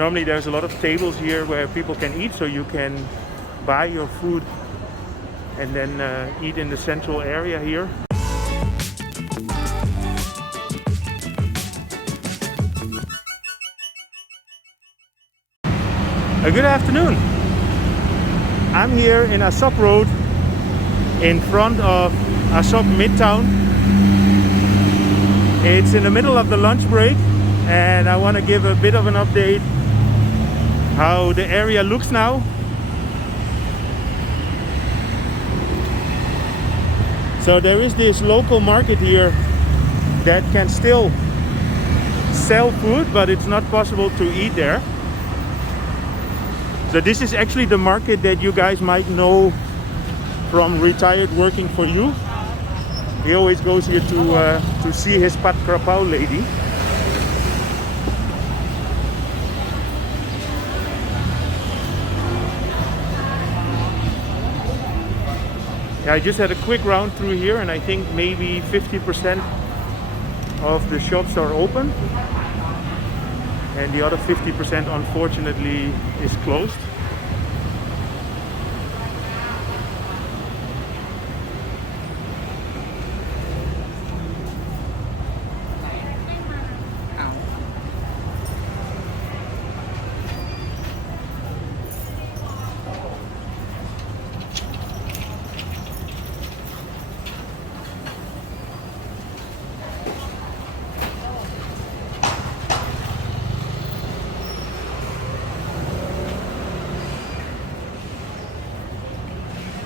Normally there's a lot of tables here where people can eat, so you can buy your food and then eat in the central area here. Good afternoon. I'm here in Asok Road in front of Asok Midtown. It's in the middle of the lunch break and I want to give a bit of an update how the area looks now. So there is this local market here that can still sell food, but it's not possible to eat there. So this is actually the market that you guys might know from Retired Working For You. He always goes here to see his Pat Krapao lady. Yeah, I just had a quick round through here and I think maybe 50% of the shops are open. And the other 50% unfortunately is closed.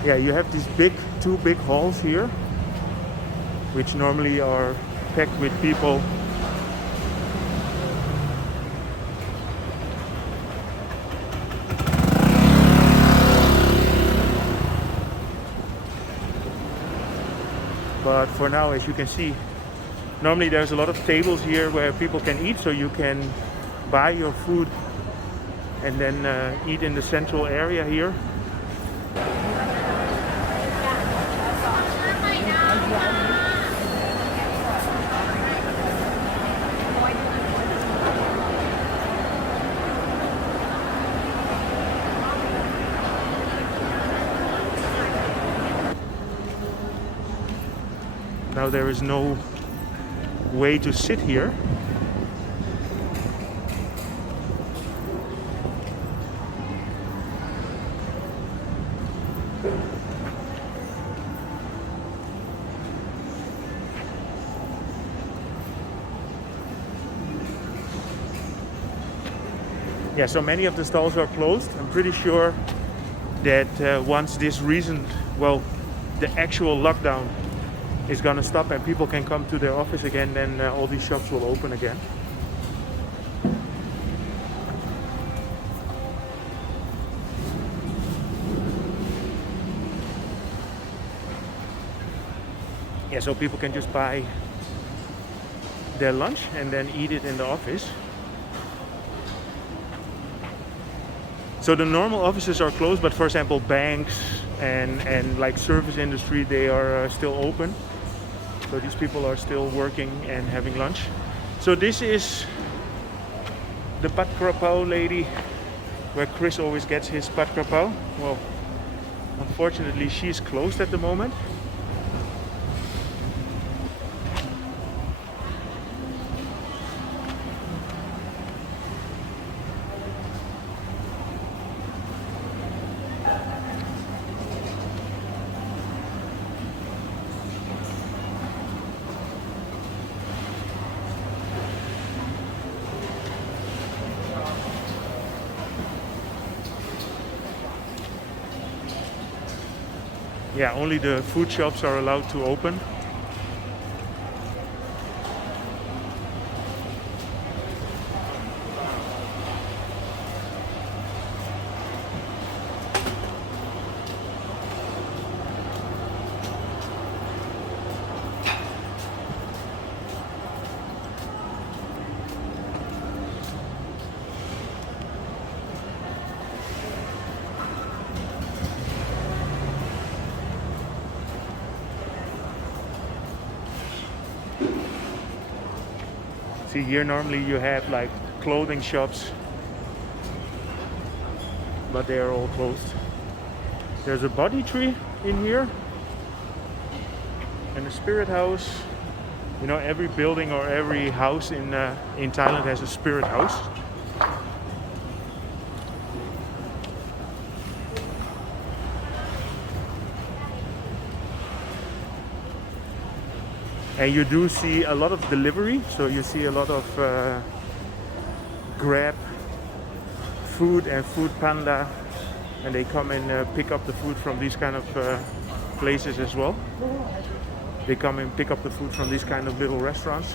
Yeah, you have these two big halls here, which normally are packed with people. But for now, as you can see, normally there's a lot of tables here where people can eat, so you can buy your food and then eat in the central area here. Now there is no way to sit here. Yeah, so many of the stalls are closed. I'm pretty sure that once this the actual lockdown is gonna stop and people can come to their office again, then all these shops will open again. Yeah, so people can just buy their lunch and then eat it in the office. So the normal offices are closed, but for example banks and like service industry, they are still open. So these people are still working and having lunch. So this is the Pat Krapao lady, where Chris always gets his Pat Krapao. Well, unfortunately she's closed at the moment. Yeah, only the food shops are allowed to open. See, here normally you have like clothing shops but they are all closed. There's a body tree in here and a spirit house. You know, every building or every house in Thailand has a spirit house. And you do see a lot of delivery, so you see a lot of Grab, Food and Food Panda, and they come and pick up the food from these kind of places as well. They come and pick up the food from these kind of little restaurants.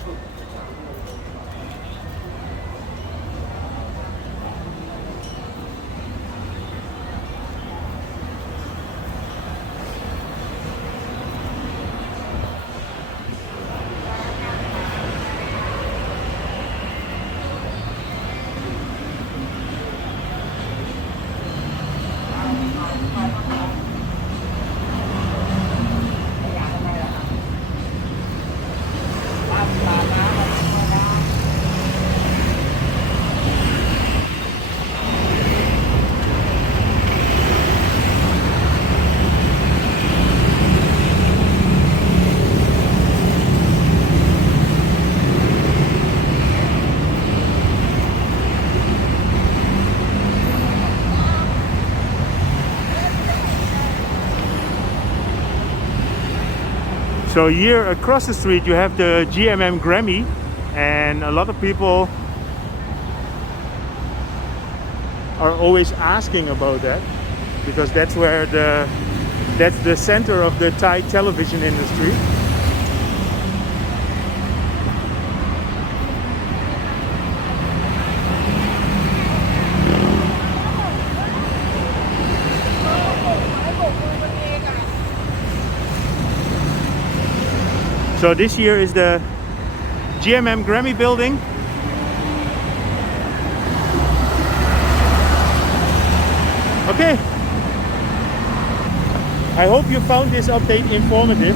So here across the street you have the GMM Grammy, and a lot of people are always asking about that because that's where that's the center of the Thai television industry. So this here is the GMM Grammy building. Okay. I hope you found this update informative.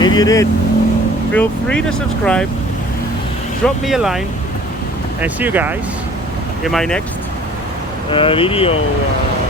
If you did, feel free to subscribe, drop me a line, and see you guys in my next video.